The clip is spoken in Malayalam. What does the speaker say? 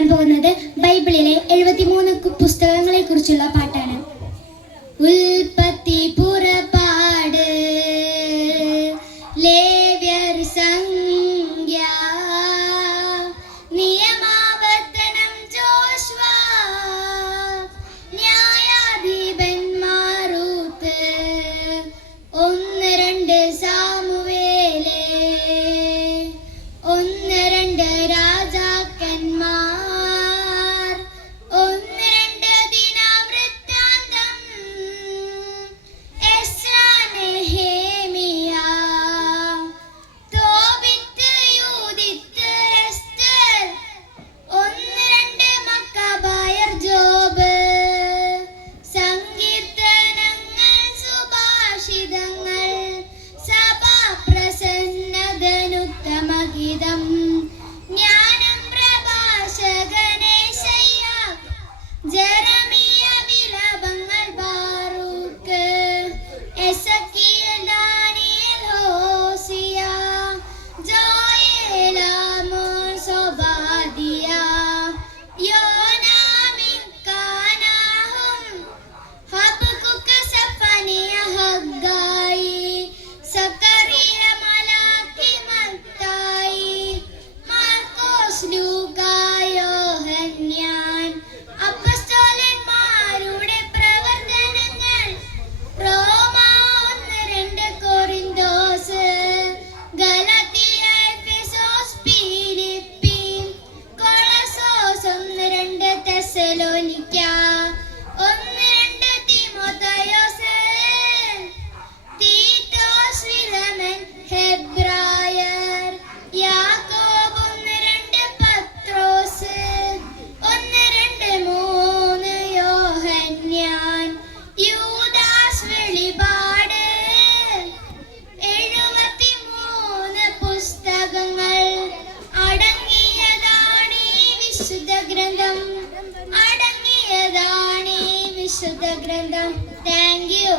പാടാൻ പോകുന്നത് ബൈബിളിലെ 73 പുസ്തകങ്ങളെ കുറിച്ചുള്ള പാട്ടാണ്. ഉൽപ്പത്തി, പുറപ്പാട്, ലേവ്യർ, സംഖ്യ, നിയമാവർത്തനം, ജോഷുവ, ന്യായാധിപന്മാർ, റൂത്ത്, 1-2 സാമുവേല്, 1-2 രാജാക്കന്മാർ, 1-2 ദിനവൃത്താന്തം, എസ്രാ, നെഹേമിയ, തോബിത്ത്, യൂദിത്ത്, എസ്തർ, 1-2 മക്കബായർ, ജോബ്, സങ്കീർത്തനങ്ങൾ, സുഭാഷിതങ്ങൾ, സഭാപ്രസന്നതനുത്തമഗീതം, ജ്ഞാനം, പ്രഭാഷകൻ, യെശയ്യാ, ജെറമിയ, വിലാപങ്ങൾ, Baruch, Ezekiel, Daniel, Hosea, Joel, Amos, Obadiah, യോന, Micah, Nahum, Habakkuk, Zephaniah, Haggai, Zechariah, Malachi, മത്തായി, മാർക്കോസ്, ലൂക്ക, യോഹന്നാൻ, അപ്പസ്തോലന്മാരുടെ പ്രവർത്തനങ്ങൾ, റോമ, 1-2 കൊറിന്തോസ്, ഗലാത്യ, എഫെസോസ്, ഫിലിപ്പി, കൊളോസോസ്, 1-2 തെസ്സലോനിക്ക, 1-2 തിമോഥെയോസ്, തീത്തോസ്, ഫിലമൻ, ഹെബ്രായർ, യാക്കോബ്, 1-2 പത്രോസ്, 1-2-3 യോഹന്നാൻ, യൂദാസ്, വെളിപാട്, 73 പുസ്തകങ്ങൾ അടങ്ങിയതാണ് ഈ വിശുദ്ധ ഗ്രന്ഥം. Thank you.